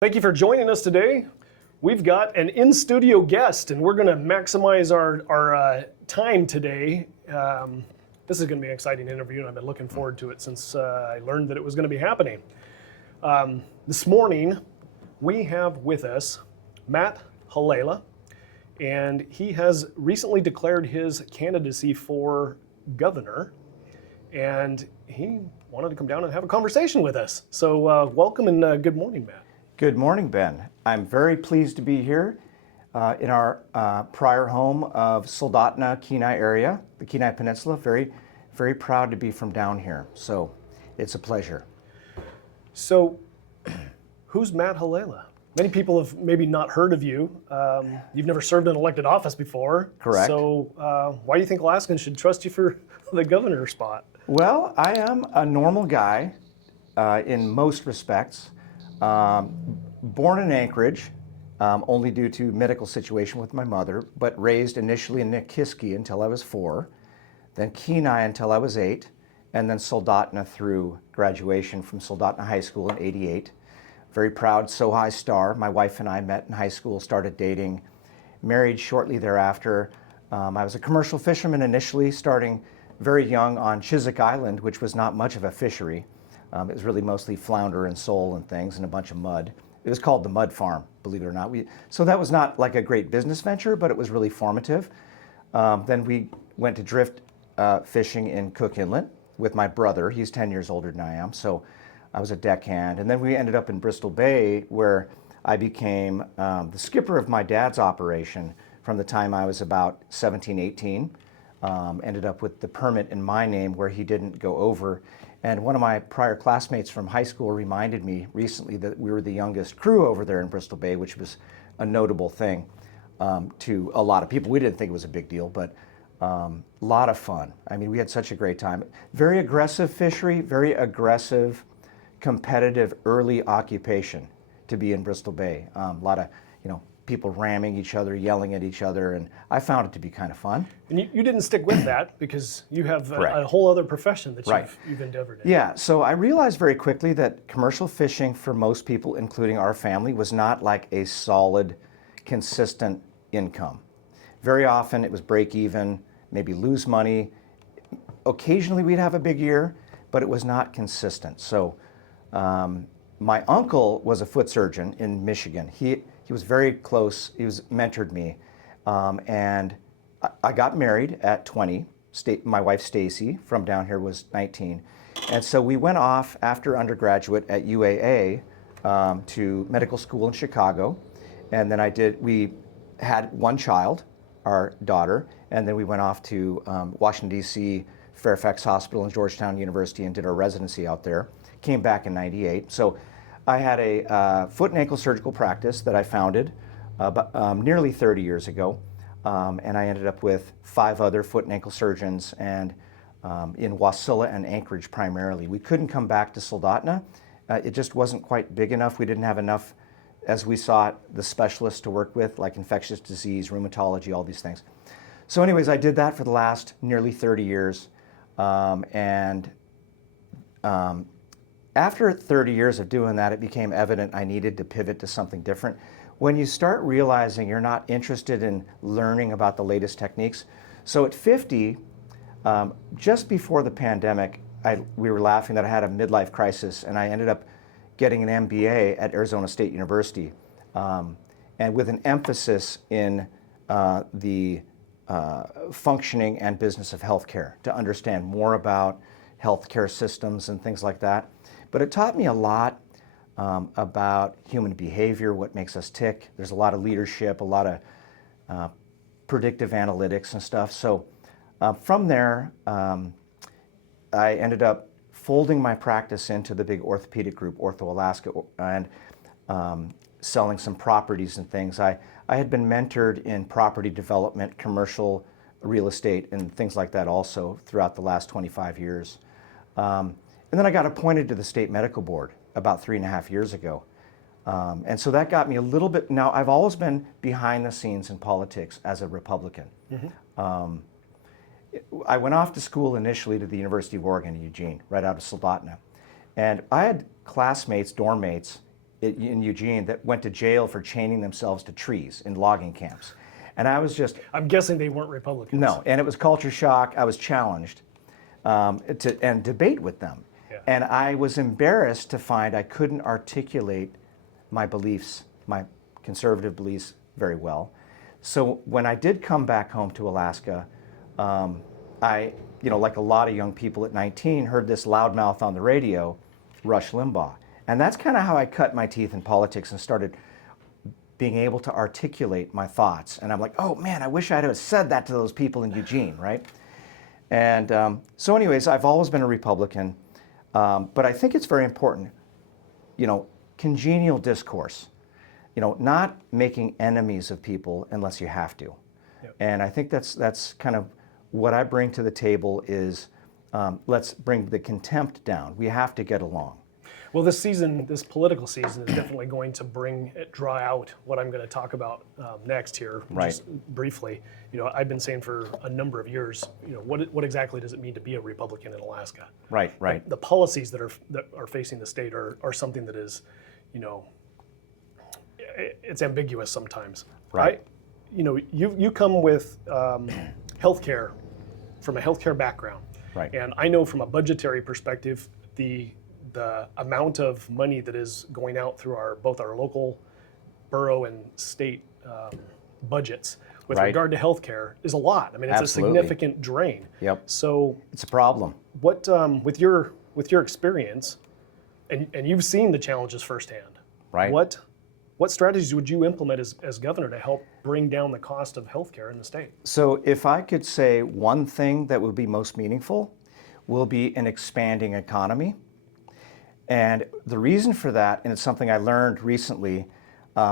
Thank you for joining us today. We've got an in-studio guest, and we're going to maximize our time today. This is going to be an exciting interview, and I've been looking forward to it since I learned that it was going to be happening. This morning, we have with us Matt Heilala, and he has recently declared his candidacy for governor, and he wanted to come down and have a conversation with us. So welcome and good morning, Matt. Good morning, Ben. I'm very pleased to be here in our prior home of Soldotna, Kenai area, the Kenai Peninsula. Very, very proud to be from down here. So it's a pleasure. So who's Matt Heilala? Many people have maybe not heard of you. You've never served in elected office before. Correct. So why do you think Alaskans should trust you for the governor spot? Well, I am a normal guy in most respects. Born in Anchorage, only due to medical situation with my mother, but raised initially in Nikiski until I was 4, then Kenai until I was 8, and then Soldotna through graduation from Soldotna High School in '88. Very proud So High star. My wife and I met in high school, started dating, married shortly thereafter. I was a commercial fisherman initially, starting very young on Chiswick Island, which was not much of a fishery. It was really mostly flounder and sole and things and a bunch of mud. It was called the Mud Farm, believe it or not. So that was not like a great business venture, but it was really formative. Then we went to drift fishing in Cook Inlet with my brother. He's 10 years older than I am, so I was a deckhand. And then we ended up in Bristol Bay, where I became the skipper of my dad's operation from the time I was about 17, 18. Ended up with the permit in my name where he didn't go over. And one of my prior classmates from high school reminded me recently that we were the youngest crew over there in Bristol Bay, which was a notable thing to a lot of people. We didn't think it was a big deal, but a lot of fun. I mean, we had such a great time. Very aggressive fishery, very aggressive, competitive early occupation to be in Bristol Bay. A lot of, people ramming each other, yelling at each other, and I found it to be kind of fun. And you didn't stick with that because you have a whole other profession that you've endeavored in. Yeah, so I realized very quickly that commercial fishing for most people, including our family, was not like a solid, consistent income. Very often it was break even, maybe lose money. Occasionally we'd have a big year, but it was not consistent. So my uncle was a foot surgeon in Michigan. He was very close. He mentored me, and I got married at 20. My wife Stacy from down here was 19, and so we went off after undergraduate at UAA to medical school in Chicago, and then we had one child, our daughter, and then we went off to Washington D.C., Fairfax Hospital and Georgetown University and did our residency out there. Came back in '98. So I had a foot and ankle surgical practice that I founded nearly 30 years ago, and I ended up with 5 other foot and ankle surgeons, and in Wasilla and Anchorage primarily. We couldn't come back to Soldotna. It just wasn't quite big enough. We didn't have enough, as we saw it, the specialists to work with, like infectious disease, rheumatology, all these things. So anyways, I did that for the last nearly 30 years, after 30 years of doing that, it became evident I needed to pivot to something different. When you start realizing you're not interested in learning about the latest techniques. So at 50, just before the pandemic, we were laughing that I had a midlife crisis, and I ended up getting an MBA at Arizona State University, and with an emphasis in the functioning and business of healthcare, to understand more about healthcare systems and things like that. But it taught me a lot about human behavior, what makes us tick. There's a lot of leadership, a lot of predictive analytics and stuff. So from there, I ended up folding my practice into the big orthopedic group, Ortho Alaska, and selling some properties and things. I had been mentored in property development, commercial real estate, and things like that also throughout the last 25 years. And then I got appointed to the state medical board about 3.5 years ago. And so that got me a little bit, now I've always been behind the scenes in politics as a Republican. Mm-hmm. I went off to school initially to the University of Oregon in Eugene, right out of Soldotna. And I had classmates, dorm mates in Eugene that went to jail for chaining themselves to trees in logging camps. And I was just, I'm guessing they weren't Republicans. no, and it was culture shock. I was challenged and debate with them. Yeah. And I was embarrassed to find I couldn't articulate my beliefs, my conservative beliefs very well. So when I did come back home to Alaska, I, like a lot of young people at 19, heard this loudmouth on the radio, Rush Limbaugh. And that's kind of how I cut my teeth in politics and started being able to articulate my thoughts. And I'm like, oh man, I wish I'd have said that to those people in Eugene, right? And so anyways, I've always been a Republican, but I think it's very important, congenial discourse, not making enemies of people unless you have to. Yep. And I think that's kind of what I bring to the table is let's bring the contempt down. We have to get along. Well, this political season is definitely going to draw out what I'm going to talk about next here, Right. just briefly. I've been saying for a number of years, what exactly does it mean to be a Republican in Alaska? Right, right. The policies that are facing the state are something that is, it's ambiguous sometimes. Right. You come with healthcare, from a healthcare background. Right. And I know from a budgetary perspective, the amount of money that is going out through both our local, borough, and state budgets with Right. regard to healthcare is a lot. I mean, it's Absolutely. a significant drain. Yep. So, It's a problem. what with your experience, and you've seen the challenges firsthand. Right. What strategies would you implement as governor to help bring down the cost of healthcare in the state? So if I could say one thing that would be most meaningful, will be an expanding economy. And the reason for that, and it's something I learned recently,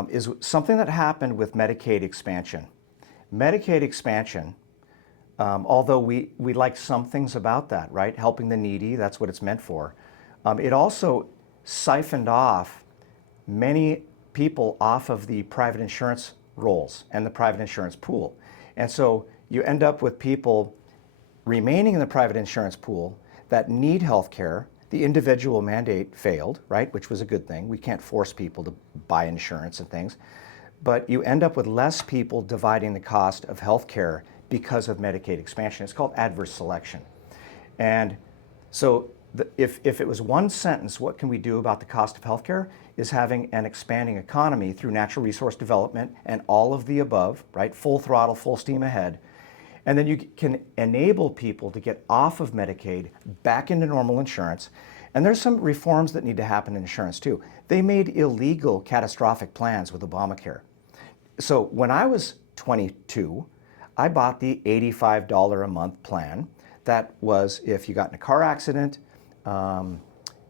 is something that happened with Medicaid expansion. Medicaid expansion, although we like some things about that, right? Helping the needy, that's what it's meant for. It also siphoned off many people off of the private insurance rolls and the private insurance pool. And so you end up with people remaining in the private insurance pool that need health care. The individual mandate failed, right, which was a good thing. We can't force people to buy insurance and things. But you end up with less people dividing the cost of health care because of Medicaid expansion. It's called adverse selection. And so if it was one sentence, what can we do about the cost of healthcare, is having an expanding economy through natural resource development and all of the above, right? Full throttle, full steam ahead. And then you can enable people to get off of Medicaid back into normal insurance. And there's some reforms that need to happen in insurance too. They made illegal catastrophic plans with Obamacare. So when I was 22, I bought the $85 a month plan. That was if you got in a car accident,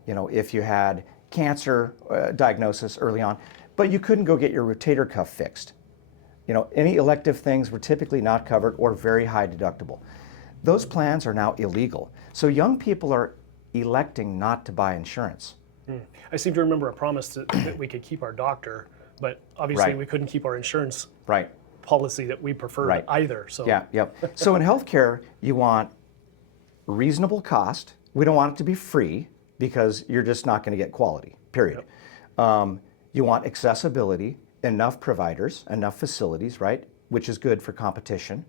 if you had cancer diagnosis early on, but you couldn't go get your rotator cuff fixed. Any elective things were typically not covered or very high deductible. Those plans are now illegal. So young people are electing not to buy insurance. I seem to remember a promise that we could keep our doctor, but obviously Right. we couldn't keep our insurance Right. policy that we preferred Right. either. So Yeah, yep. So in healthcare, you want reasonable cost. We don't want it to be free because you're just not going to get quality, period. You want accessibility, enough providers, enough facilities, right, which is good for competition.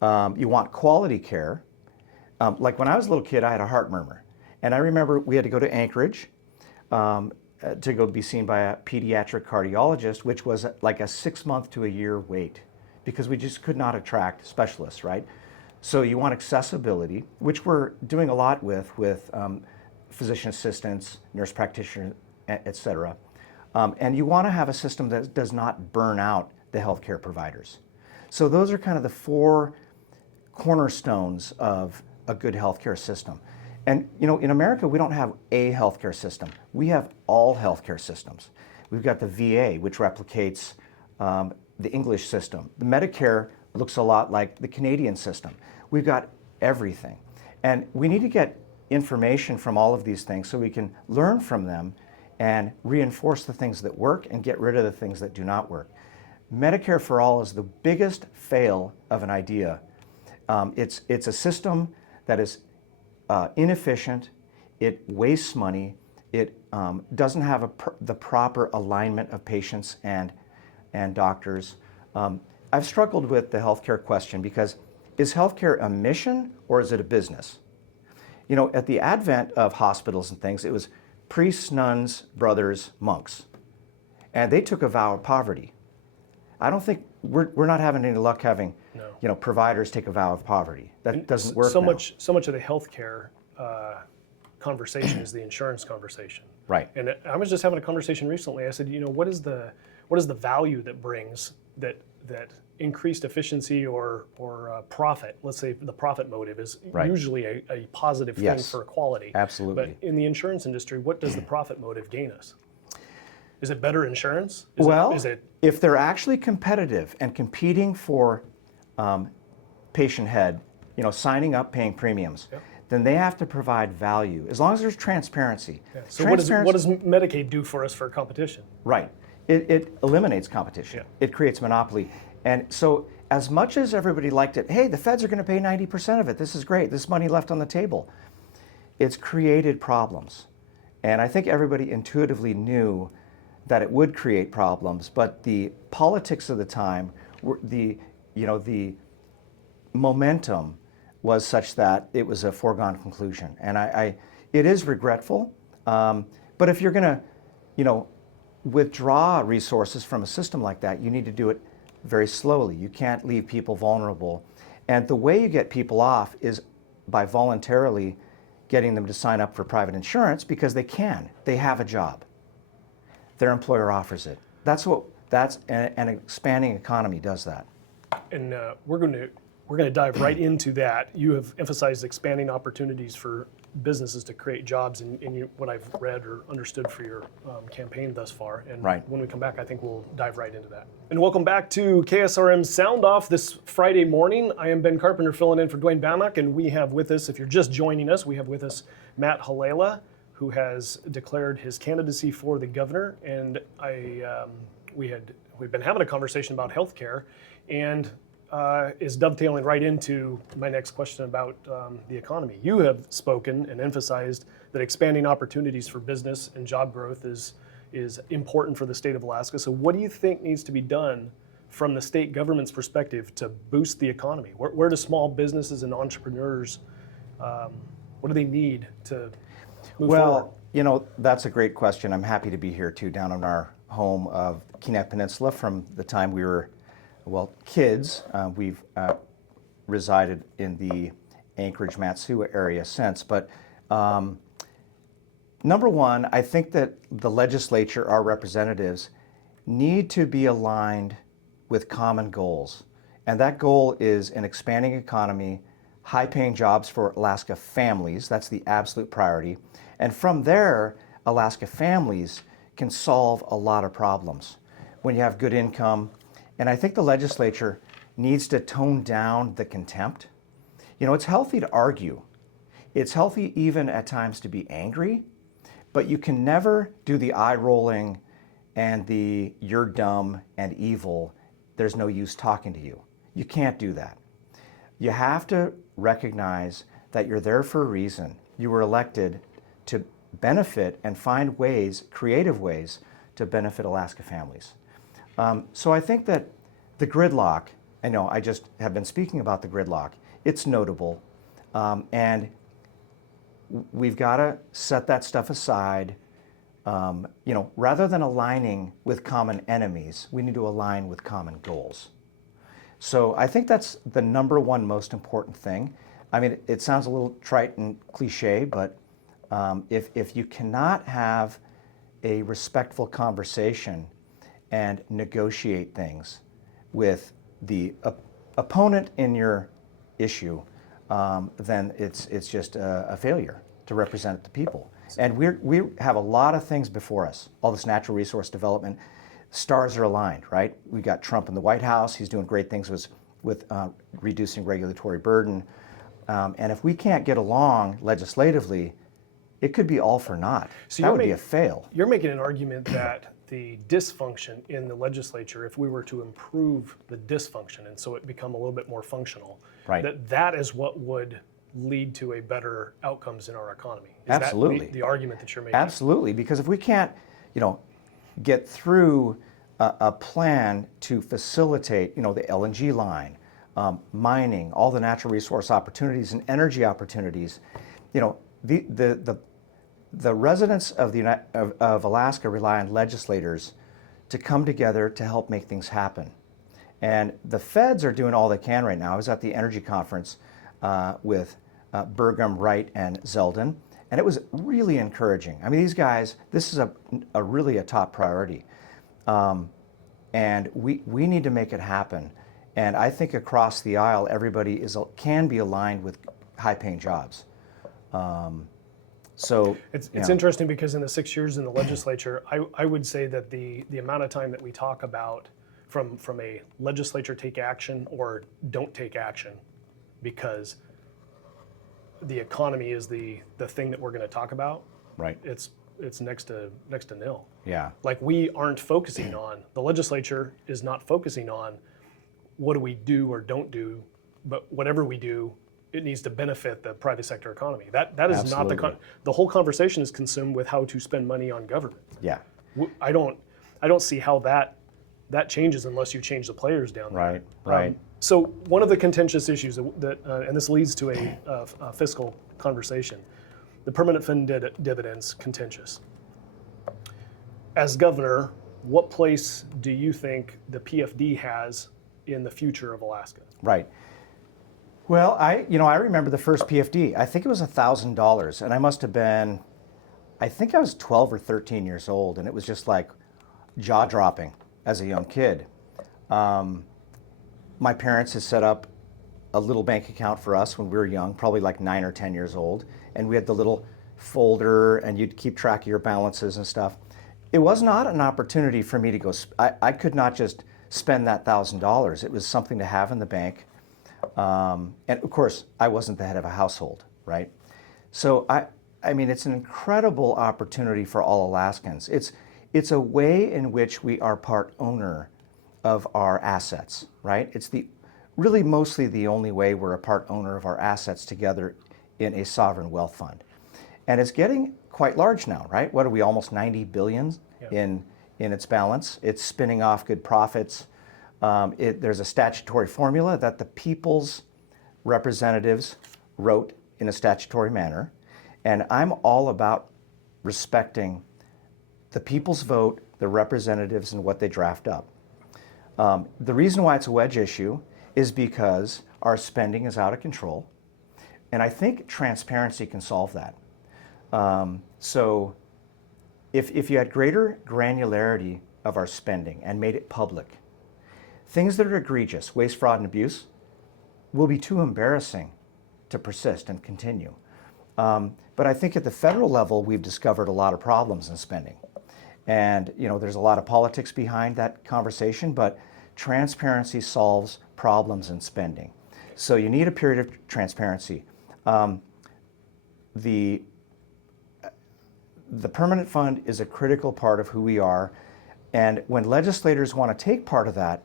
You want quality care. Like when I was a little kid, I had a heart murmur. And I remember we had to go to Anchorage to go be seen by a pediatric cardiologist, which was like a 6-month to a year wait because we just could not attract specialists, right? So you want accessibility, which we're doing a lot with physician assistants, nurse practitioners, et cetera. And you want to have a system that does not burn out the healthcare providers. So those are kind of the 4 cornerstones of a good healthcare system. And in America, we don't have a healthcare system. We have all healthcare systems. We've got the VA, which replicates the English system. The Medicare looks a lot like the Canadian system. We've got everything. And we need to get information from all of these things so we can learn from them and reinforce the things that work and get rid of the things that do not work. Medicare for All is the biggest fail of an idea. It's a system that is inefficient, it wastes money, it doesn't have the proper alignment of patients and doctors. I've struggled with the healthcare question because is healthcare a mission or is it a business? You know, at the advent of hospitals and things, it was priests, nuns, brothers, monks, and they took a vow of poverty. I don't think we're not having any luck having providers take a vow of poverty. That doesn't work. So much of the healthcare conversation is the insurance conversation. Right. And I was just having a conversation recently. I said, what is the value that brings that increased efficiency or profit? Let's say the profit motive is usually a positive thing for quality. Absolutely. But in the insurance industry, what does the profit motive gain us? Is it better insurance? If they're actually competitive and competing for patient head, signing up, paying premiums, then they have to provide value as long as there's transparency. Yeah. So what does Medicaid do for us for competition? Right. It eliminates competition. Yeah. It creates monopoly. And so as much as everybody liked it, hey, the feds are going to pay 90% of it. This is great. This money left on the table. It's created problems. And I think everybody intuitively knew that it would create problems, but the politics of the time, the momentum was such that it was a foregone conclusion. And it is regretful, but if you're going to, withdraw resources from a system like that, you need to do it very slowly. You can't leave people vulnerable. And the way you get people off is by voluntarily getting them to sign up for private insurance because they have a job. Their employer offers it. That's an expanding economy does that. And we're going to dive right into that. You have emphasized expanding opportunities for businesses to create jobs in what I've read or understood for your campaign thus far. And when we come back, I think we'll dive right into that. And welcome back to KSRM Sound Off this Friday morning. I am Ben Carpenter filling in for Dwayne Bamak, and we have with us, if you're just joining us, we have with us Matt Heilala, who has declared his candidacy for the governor. And we've been having a conversation about healthcare, and is dovetailing right into my next question about the economy. You have spoken and emphasized that expanding opportunities for business and job growth is important for the state of Alaska. So what do you think needs to be done from the state government's perspective to boost the economy? Where do small businesses and entrepreneurs, what do they need to move forward? That's a great question. I'm happy to be here too, down on our home of Kenai Peninsula from the time we were kids. We've resided in the Anchorage, Matsuwa area since. But number one, I think that the legislature, our representatives, need to be aligned with common goals. And that goal is an expanding economy, high-paying jobs for Alaska families. That's the absolute priority. And from there, Alaska families can solve a lot of problems when you have good income. And I think the legislature needs to tone down the contempt. It's healthy to argue. It's healthy even at times to be angry, but you can never do the eye rolling and the you're dumb and evil, there's no use talking to you. You can't do that. You have to recognize that you're there for a reason. You were elected to benefit and find ways, creative ways, to benefit Alaska families. So I think that the gridlock, I know I just have been speaking about the gridlock, it's notable, and we've got to set that stuff aside. Rather than aligning with common enemies, we need to align with common goals. So I think that's the number one most important thing. I mean, it sounds a little trite and cliche, but if you cannot have a respectful conversation and negotiate things with the opponent in your issue, then it's just a failure to represent the people. And we have a lot of things before us. All this natural resource development, stars are aligned, right? We got Trump in the White House. He's doing great things with reducing regulatory burden. And if we can't get along legislatively, it could be all for naught. So that would be a fail. You're making an argument that the dysfunction in the legislature, if we were to improve the dysfunction and so it become a little bit more functional, right, that is what would lead to a better outcomes in our economy. Is Absolutely. that the argument that you're making? Absolutely, because if we can't, get through a plan to facilitate, the LNG line, mining, all the natural resource opportunities and energy opportunities, the residents of Alaska rely on legislators to come together to help make things happen. And the feds are doing all they can right now. I was at the energy conference with Burgum, Wright, and Zeldin, and it was really encouraging. I mean, these guys, this is a really a top priority. And we need to make it happen. And I think across the aisle, everybody can be aligned with high-paying jobs. So it's interesting because in the 6 years in the legislature, I would say that the amount of time that we talk about from a legislature take action or don't take action, because the economy is the thing that we're going to talk about. Right. It's next to nil. Yeah. Like we aren't focusing on, the legislature is not focusing on what do we do or don't do, but whatever we do, it needs to benefit the private sector economy. That is Absolutely. not the whole conversation is consumed with how to spend money on government. Yeah. I don't see how that changes unless you change the players down there. Right. So one of the contentious issues that and this leads to a fiscal conversation, the permanent fund dividends contentious. As governor, what place do you think the PFD has in the future of Alaska? Right. Well, I remember the first PFD. I think it was $1,000, and I must have been, I think I was 12 or 13 years old, and it was just like jaw-dropping as a young kid. My parents had set up a little bank account for us when we were young, probably like 9 or 10 years old, and we had the little folder, and you'd keep track of your balances and stuff. It was not an opportunity for me to go. I could not just spend that $1,000. It was something to have in the bank. And of course, I wasn't the head of a household, right? So I mean, it's an incredible opportunity for all Alaskans. It's a way in which we are part owner of our assets, right? It's really mostly the only way we're a part owner of our assets together in a sovereign wealth fund. And it's getting quite large now, right? What are we, almost 90 billion in its balance? It's spinning off good profits. There's a statutory formula that the people's representatives wrote in a statutory manner. And I'm all about respecting the people's vote, the representatives, and what they draft up. The reason why it's a wedge issue is because our spending is out of control. And I think transparency can solve that. So if you had greater granularity of our spending and made it public, things that are egregious, waste, fraud, and abuse, will be too embarrassing to persist and continue. But I think at the federal level, we've discovered a lot of problems in spending. And there's a lot of politics behind that conversation, but transparency solves problems in spending. So you need a period of transparency. The permanent fund is a critical part of who we are. And when legislators want to take part of that,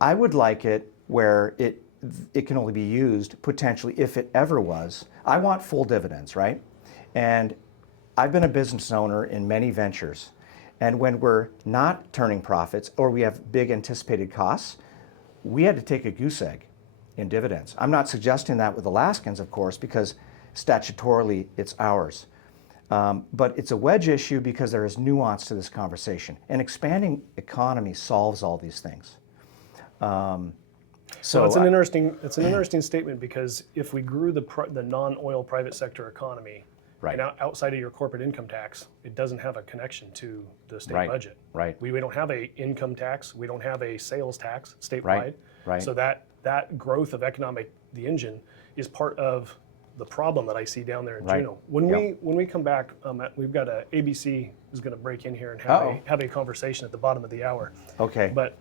I would like it where it can only be used potentially if it ever was. I want full dividends, right? And I've been a business owner in many ventures. And when we're not turning profits or we have big anticipated costs, we had to take a goose egg in dividends. I'm not suggesting that with Alaskans, of course, because statutorily it's ours. But it's a wedge issue because there is nuance to this conversation. An expanding economy solves all these things. So it's an interesting statement, because if we grew the non-oil private sector economy, right, and outside of your corporate income tax, it doesn't have a connection to the state right, budget. Right. We don't have a income tax. We don't have a sales tax statewide. Right. Right. So that growth of the engine is part of the problem that I see down there in right. Juneau. When we come back, we've got ABC is going to break in here and have a conversation at the bottom of the hour. Okay. But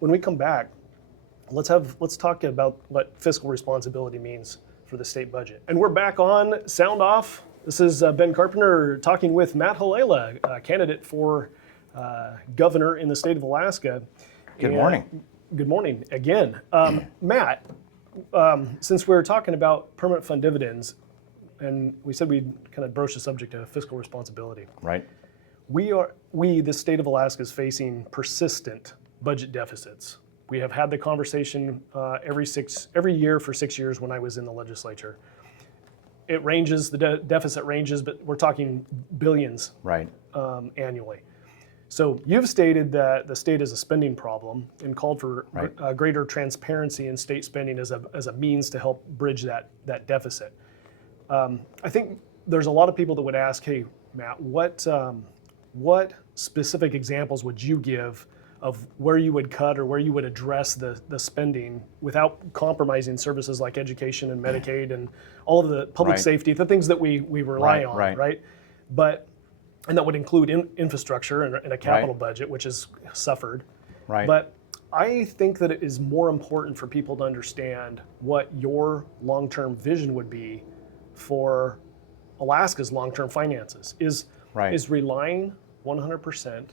when we come back, let's talk about what fiscal responsibility means for the state budget. And we're back on Sound Off. This is Ben Carpenter talking with Matt Heilala, candidate for governor in the state of Alaska. Good morning. Good morning again. Matt, since we were talking about permanent fund dividends, and we said we'd kind of broach the subject of fiscal responsibility. Right. The state of Alaska is facing persistent budget deficits. We have had the conversation every year for 6 years when I was in the legislature. It ranges, the deficit ranges, but we're talking billions Right. Annually. So you've stated that the state has a spending problem and called for Right. greater transparency in state spending as a means to help bridge that deficit. I think there's a lot of people that would ask, hey, Matt, what specific examples would you give of where you would cut or where you would address the spending without compromising services like education and Medicaid and all of the public Right. safety, the things that we rely on, Right. And that would include infrastructure and a capital budget, which has suffered. Right. But I think that it is more important for people to understand what your long-term vision would be for Alaska's long-term finances. Is relying 100%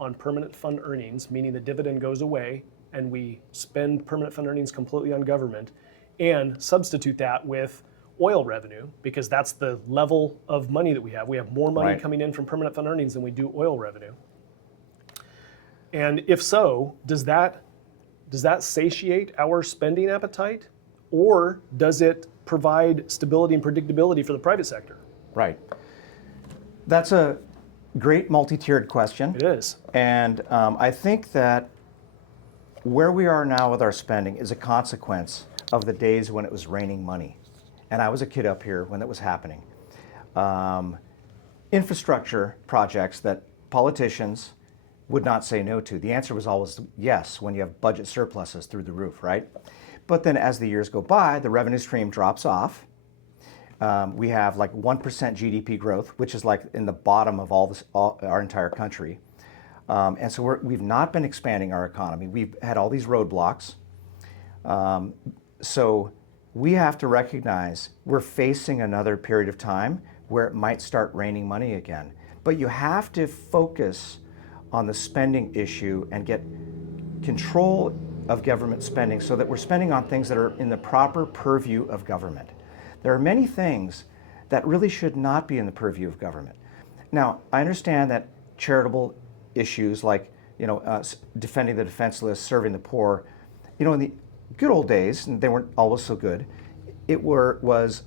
on permanent fund earnings, meaning the dividend goes away and we spend permanent fund earnings completely on government, and substitute that with oil revenue, because that's the level of money that we have. We have more money coming in from permanent fund earnings than we do oil revenue. And if so, does that satiate our spending appetite, or does it provide stability and predictability for the private sector? Right. That's a great multi-tiered question. It is. And I think that where we are now with our spending is a consequence of the days when it was raining money. And I was a kid up here when it was happening. Infrastructure projects that politicians would not say no to. The answer was always yes when you have budget surpluses through the roof, right? But then as the years go by, the revenue stream drops off. We have like 1% GDP growth, which is like in the bottom of our entire country. And so we've not been expanding our economy. We've had all these roadblocks. So we have to recognize we're facing another period of time where it might start raining money again. But you have to focus on the spending issue and get control of government spending so that we're spending on things that are in the proper purview of government. There are many things that really should not be in the purview of government. Now, I understand that charitable issues like, defending the defenseless, serving the poor, in the good old days, and they weren't always so good, was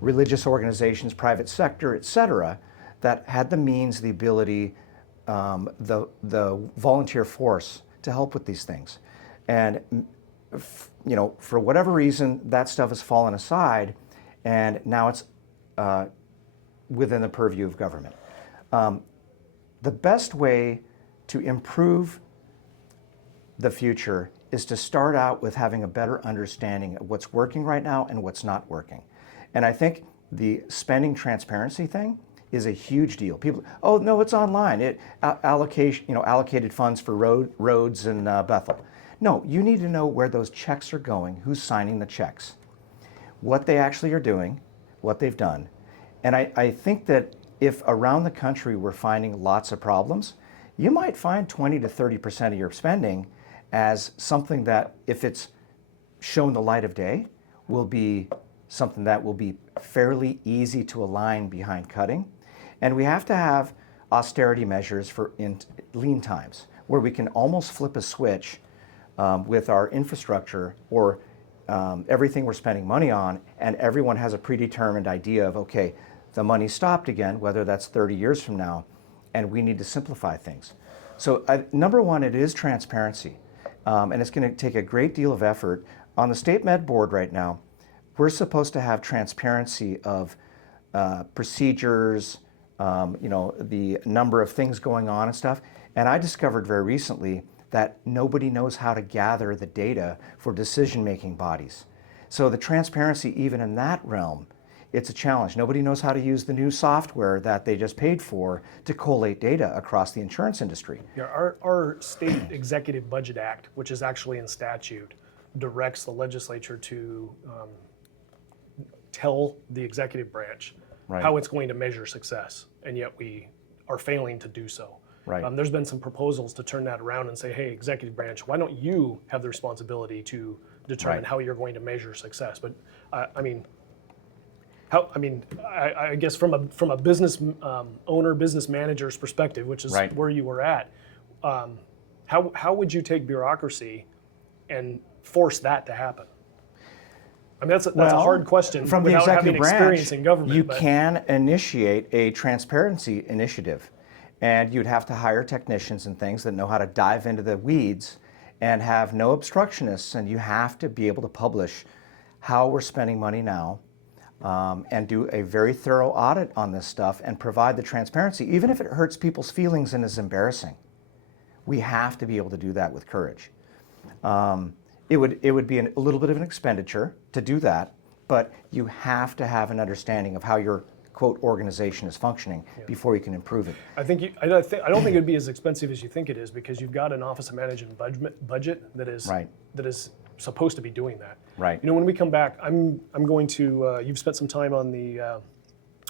religious organizations, private sector, et cetera, that had the means, the ability, the volunteer force to help with these things. And, for whatever reason, that stuff has fallen aside, and now it's within the purview of government. The best way to improve the future is to start out with having a better understanding of what's working right now and what's not working. And I think the spending transparency thing is a huge deal. People, oh no, it's online. Allocated funds for roads in Bethel. No, you need to know where those checks are going, who's signing the checks, what they actually are doing, what they've done. And I think that if around the country we're finding lots of problems, you might find 20 to 30% of your spending as something that, if it's shown the light of day, will be something that will be fairly easy to align behind cutting. And we have to have austerity measures in lean times, where we can almost flip a switch with our infrastructure or everything we're spending money on, and everyone has a predetermined idea of, okay, the money stopped again, whether that's 30 years from now, and we need to simplify things. So number one, it is transparency, and it's going to take a great deal of effort. On the State Med Board right now, we're supposed to have transparency of procedures, the number of things going on and stuff, and I discovered very recently that nobody knows how to gather the data for decision-making bodies. So the transparency, even in that realm, it's a challenge. Nobody knows how to use the new software that they just paid for to collate data across the insurance industry. Yeah, our State Executive Budget Act, which is actually in statute, directs the legislature to tell the executive branch how it's going to measure success, and yet we are failing to do so. Right. There's been some proposals to turn that around and say, hey, executive branch, why don't you have the responsibility to determine Right. how you're going to measure success. But I guess from a business owner, business manager's perspective, which is Right. where you were at, how would you take bureaucracy and force that to happen? I mean, that's a hard question from the without having executive experience branch, in government. you but can initiate a transparency initiative, and you'd have to hire technicians and things that know how to dive into the weeds and have no obstructionists, and you have to be able to publish how we're spending money now, and do a very thorough audit on this stuff and provide the transparency, even if it hurts people's feelings and is embarrassing. We have to be able to do that with courage. It would be a little bit of an expenditure to do that, but you have to have an understanding of how your quote organization is functioning before you can improve it. I don't think it'd be as expensive as you think it is, because you've got an Office of Management budget that is Right. supposed to be doing that. Right. You know, when we come back, I'm going to. You've spent some time on the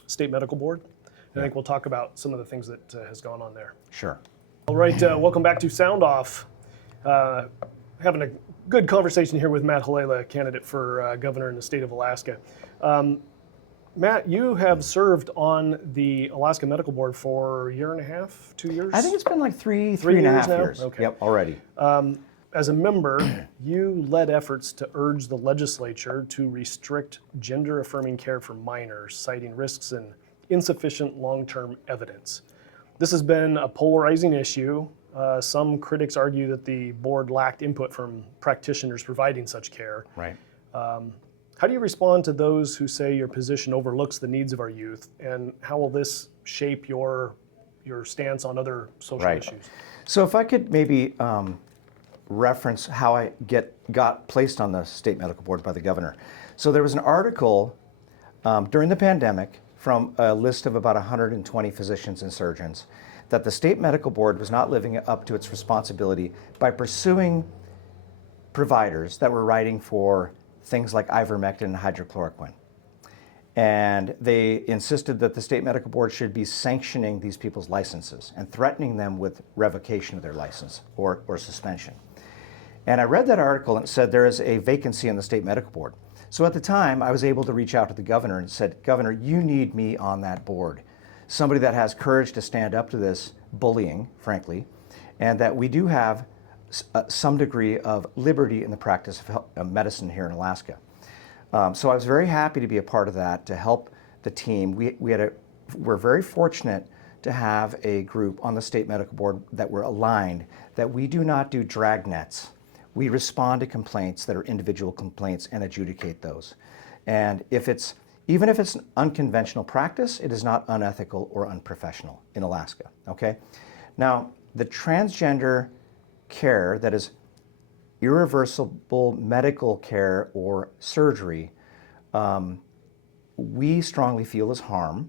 state medical board, and I think we'll talk about some of the things that has gone on there. Sure. All right, welcome back to Sound Off. Having a good conversation here with Matt Heilala, candidate for governor in the state of Alaska. Matt, you have served on the Alaska Medical Board for a year and a half, 2 years? I think it's been like three and a half now? years. Okay. Yep, already. As a member, you led efforts to urge the legislature to restrict gender-affirming care for minors, citing risks and insufficient long-term evidence. This has been a polarizing issue. Some critics argue that the board lacked input from practitioners providing such care. Right. How do you respond to those who say your position overlooks the needs of our youth, and how will this shape your stance on other social Right. issues? So if I could maybe reference how I got placed on the state medical board by the governor. So there was an article during the pandemic from a list of about 120 physicians and surgeons that the state medical board was not living up to its responsibility by pursuing providers that were writing for things like ivermectin and hydrochloroquine. And they insisted that the state medical board should be sanctioning these people's licenses and threatening them with revocation of their license or suspension. And I read that article, and it said there is a vacancy on the state medical board. So at the time, I was able to reach out to the governor and said, Governor, you need me on that board. Somebody that has courage to stand up to this bullying, frankly, and that we do have some degree of liberty in the practice of medicine here in Alaska. So I was very happy to be a part of that, to help the team. We're very fortunate to have a group on the state medical board that we're aligned, that we do not do dragnets. We respond to complaints that are individual complaints and adjudicate those. And even if it's an unconventional practice, it is not unethical or unprofessional in Alaska, okay? Now, the transgender care that is irreversible medical care or surgery, we strongly feel is harm.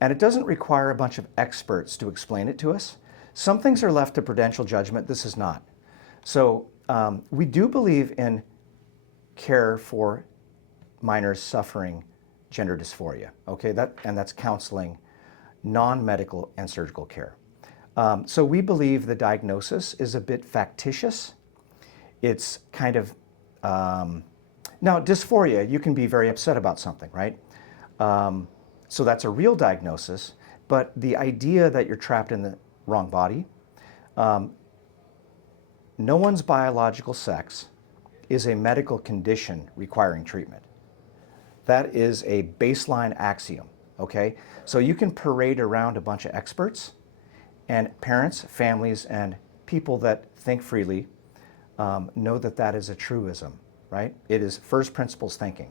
And it doesn't require a bunch of experts to explain it to us. Some things are left to prudential judgment. This is not. So we do believe in care for minors suffering gender dysphoria, okay? That's counseling, non-medical and surgical care. So we believe the diagnosis is a bit factitious. It's kind of, now dysphoria, you can be very upset about something, right? So that's a real diagnosis, but the idea that you're trapped in the wrong body, no one's biological sex is a medical condition requiring treatment. That is a baseline axiom, okay? So you can parade around a bunch of experts, and parents, families, and people that think freely know that that is a truism, right? It is first principles thinking.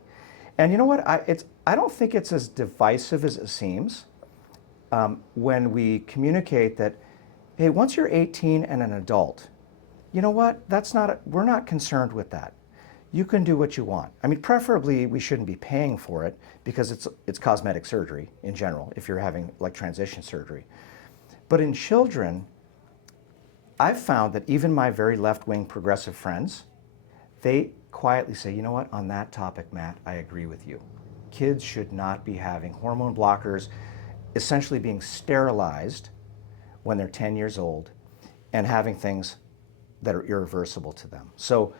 And you know what? I don't think it's as divisive as it seems when we communicate that, hey, once you're 18 and an adult, you know what? We're not concerned with that. You can do what you want. I mean, preferably we shouldn't be paying for it because it's cosmetic surgery in general if you're having like transition surgery. But in children, I've found that even my very left-wing progressive friends, they quietly say, you know what, on that topic, Matt, I agree with you. Kids should not be having hormone blockers, essentially being sterilized when they're 10 years old and having things that are irreversible to them. So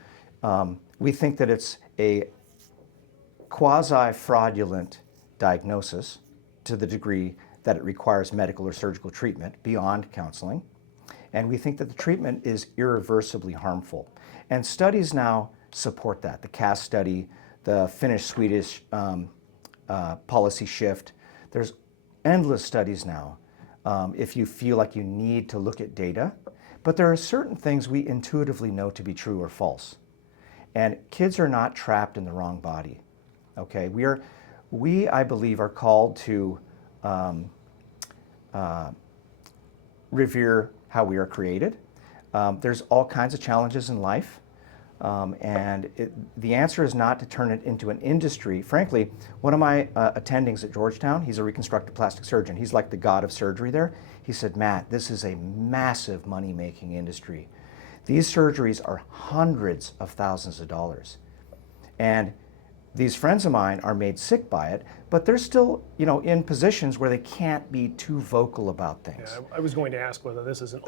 we think that it's a quasi-fraudulent diagnosis to the degree that it requires medical or surgical treatment beyond counseling. And we think that the treatment is irreversibly harmful. And studies now support that. The CAS study, the Finnish-Swedish policy shift. There's endless studies now if you feel like you need to look at data. But there are certain things we intuitively know to be true or false. And kids are not trapped in the wrong body. Okay, we I believe, are called to revere how we are created. There's all kinds of challenges in life, and the answer is not to turn it into an industry. Frankly, one of my attendings at Georgetown, he's a reconstructive plastic surgeon. He's like the god of surgery there. He said, Matt, this is a massive money-making industry. These surgeries are hundreds of thousands of dollars. And these friends of mine are made sick by it, but they're still, in positions where they can't be too vocal about things. Yeah, I was going to ask whether this is an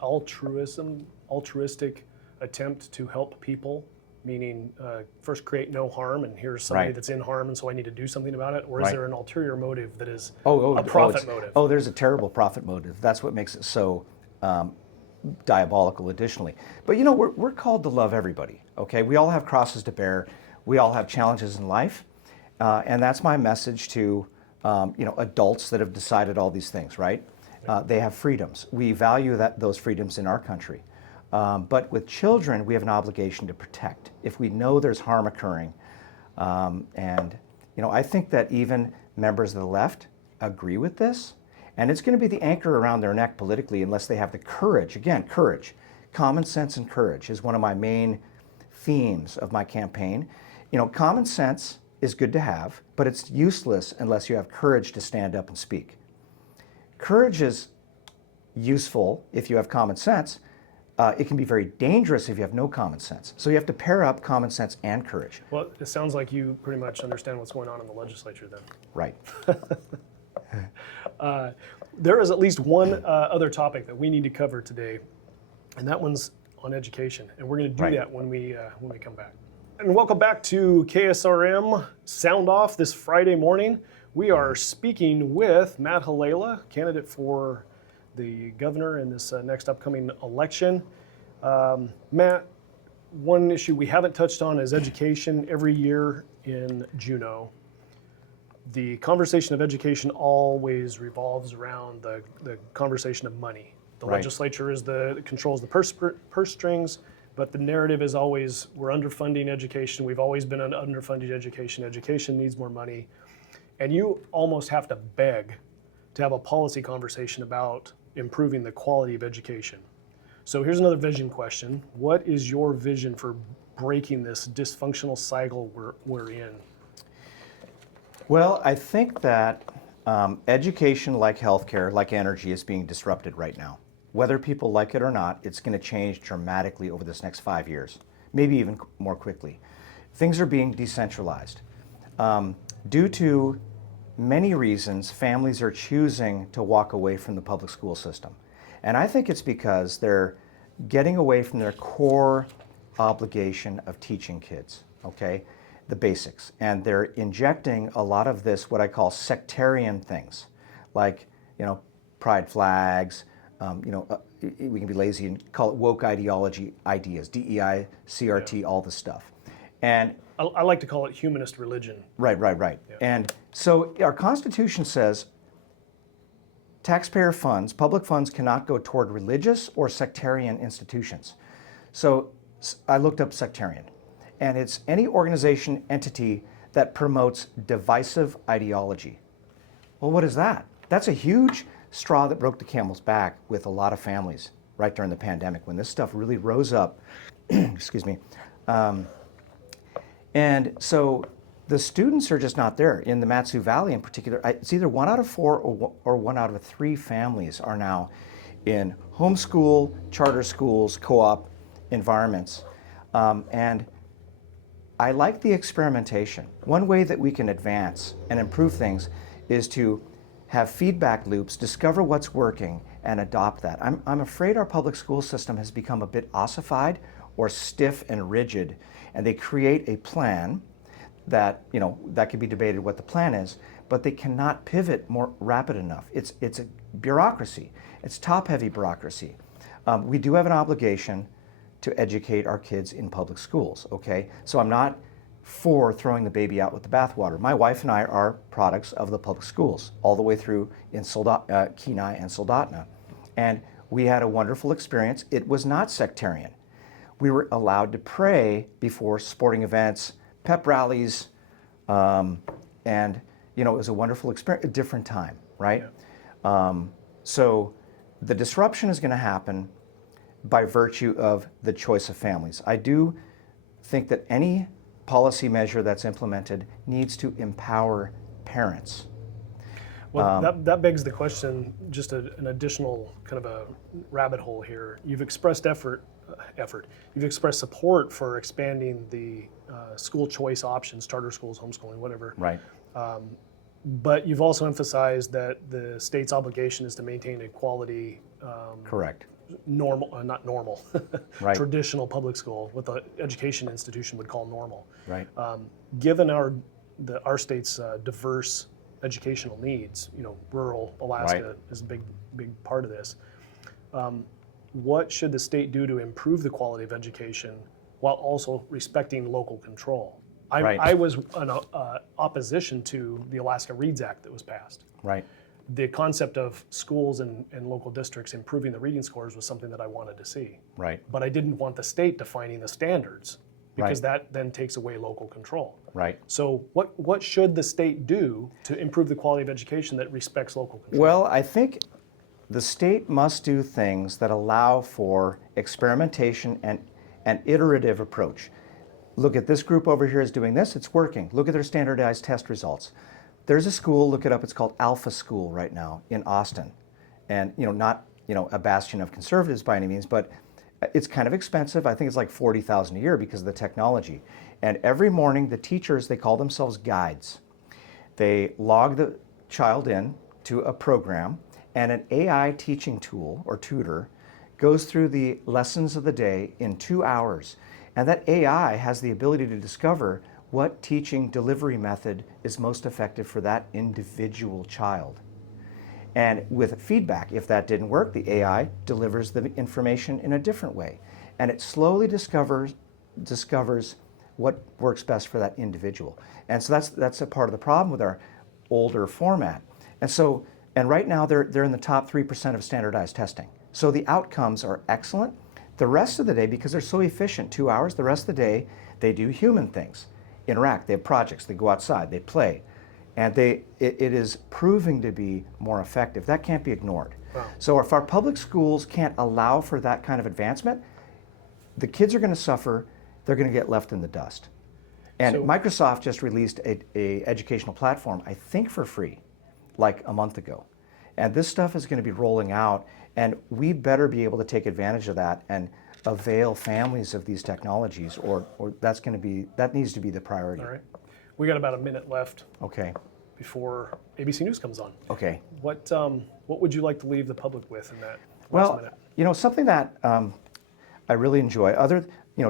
altruistic attempt to help people, meaning first create no harm, and here's somebody Right. that's in harm, and so I need to do something about it, or is Right. there an ulterior motive that is a profit motive? Oh, there's a terrible profit motive. That's what makes it so diabolical additionally. But we're called to love everybody, okay? We all have crosses to bear. We all have challenges in life. And that's my message to adults that have decided all these things, right? They have freedoms. We value those freedoms in our country. But with children, we have an obligation to protect if we know there's harm occurring. I think that even members of the left agree with this. And it's going to be the anchor around their neck politically unless they have the courage. Again, courage. Common sense and courage is one of my main themes of my campaign. Common sense is good to have, but it's useless unless you have courage to stand up and speak. Courage is useful if you have common sense. It can be very dangerous if you have no common sense. So you have to pair up common sense and courage. Well, it sounds like you pretty much understand what's going on in the legislature then. Right. There is at least one other topic that we need to cover today, and that one's on education. And we're going to do Right. that when we come back. And welcome back to KSRM Sound Off this Friday morning. We are speaking with Matt Heilala, candidate for the governor in this next upcoming election. Matt, one issue we haven't touched on is education. Every year in Juneau, the conversation of education always revolves around the conversation of money. The Right. legislature controls the purse strings, but the narrative is always we're underfunding education. We've always been an underfunded education. Education needs more money. And you almost have to beg to have a policy conversation about improving the quality of education. So here's another vision question. What is your vision for breaking this dysfunctional cycle we're in? Well, I think that education, like healthcare, like energy, is being disrupted right now. Whether people like it or not, it's going to change dramatically over this next 5 years, maybe even more quickly. Things are being decentralized. Due to many reasons, families are choosing to walk away from the public school system. And I think it's because they're getting away from their core obligation of teaching kids, okay, the basics. And they're injecting a lot of this, what I call sectarian things, like, pride flags, we can be lazy and call it woke ideology ideas, DEI, CRT, all this stuff. And I like to call it humanist religion. Right. Yeah. And so our Constitution says taxpayer funds, public funds cannot go toward religious or sectarian institutions. So I looked up sectarian, and it's any organization, entity that promotes divisive ideology. Well, what is that? That's a huge straw that broke the camel's back with a lot of families right during the pandemic when this stuff really rose up. Excuse me. And so the students are just not there. In the Mat-Su Valley in particular, it's either 1 out of 4 or 1 out of 3 families are now in homeschool, charter schools, co-op environments. And I like the experimentation. One way that we can advance and improve things is to have feedback loops, discover what's working, and adopt that. I'm afraid our public school system has become a bit ossified or stiff and rigid, and they create a plan that, that can be debated what the plan is, but they cannot pivot more rapid enough. It's a bureaucracy. It's top-heavy bureaucracy. We do have an obligation to educate our kids in public schools, okay? So I'm not for throwing the baby out with the bathwater. My wife and I are products of the public schools, all the way through in Kenai and Soldotna. And we had a wonderful experience. It was not sectarian. We were allowed to pray before sporting events, pep rallies, and it was a wonderful experience, a different time, right? Yeah. So the disruption is going to happen by virtue of the choice of families. I do think that any policy measure that's implemented needs to empower parents. Well, that begs the question, just an additional kind of a rabbit hole here. You've expressed you've expressed support for expanding the school choice options, charter schools, homeschooling, whatever. Right. But you've also emphasized that the state's obligation is to maintain a quality, correct, not normal, right, traditional public school, what the education institution would call normal. Right. Given our state's diverse educational needs, rural Alaska right. is a big part of this. What should the state do to improve the quality of education while also respecting local control? Right. I was an opposition to the Alaska Reads Act that was passed. Right. The concept of schools and local districts improving the reading scores was something that I wanted to see. Right. But I didn't want the state defining the standards, because right. that then takes away local control. Right. So what should the state do to improve the quality of education that respects local control? Well, I think the state must do things that allow for experimentation and an iterative approach. Look at this group over here is doing this, it's working. Look at their standardized test results. There's a school, look it up, it's called Alpha School right now in Austin. And not a bastion of conservatives by any means, but it's kind of expensive. I think it's like $40,000 a year because of the technology. And every morning the teachers, they call themselves guides. They log the child in to a program, and an AI teaching tool or tutor goes through the lessons of the day in 2 hours. And that AI has the ability to discover what teaching delivery method is most effective for that individual child. And with feedback, if that didn't work, the AI delivers the information in a different way. And it slowly discovers what works best for that individual. And so that's a part of the problem with our older format. And right now they're in the top 3% of standardized testing. So the outcomes are excellent. The rest of the day, because they're so efficient, 2 hours, the rest of the day, they do human things, interact, they have projects, they go outside, they play. And it is proving to be more effective. That can't be ignored. Wow. So if our public schools can't allow for that kind of advancement, the kids are going to suffer, they're going to get left in the dust. And Microsoft just released a educational platform, I think for free, like a month ago. And this stuff is going to be rolling out, and we better be able to take advantage of that and avail families of these technologies, or that needs to be the priority. All right. We got about a minute left. Okay. Before ABC News comes on. Okay. What would you like to leave the public with in that last minute? Something that I really enjoy,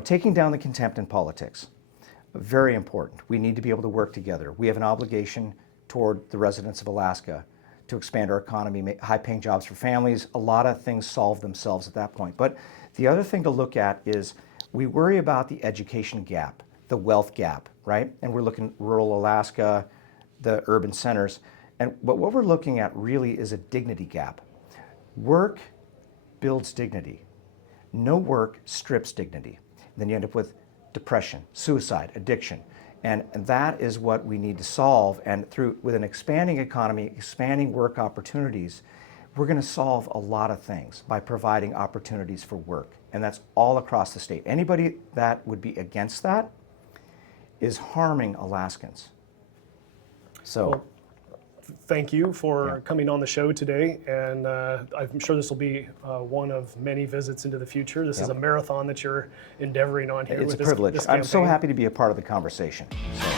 taking down the contempt in politics, very important. We need to be able to work together. We have an obligation toward the residents of Alaska to expand our economy, make high-paying jobs for families. A lot of things solve themselves at that point. But the other thing to look at is we worry about the education gap, the wealth gap, right? And we're looking at rural Alaska, the urban centers. But what we're looking at really is a dignity gap. Work builds dignity. No work strips dignity. Then you end up with depression, suicide, addiction. And that is what we need to solve. And with an expanding economy, expanding work opportunities, we're going to solve a lot of things by providing opportunities for work. And that's all across the state. Anybody that would be against that is harming Alaskans. So, thank you for coming on the show today, and I'm sure this will be one of many visits into the future. This is a marathon that you're endeavoring on here. It's with a privilege. this I'm so campaign. happy to be a part of the conversation. So.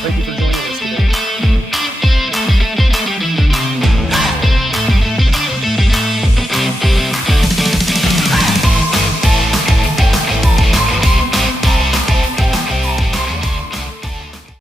Thank you for joining us.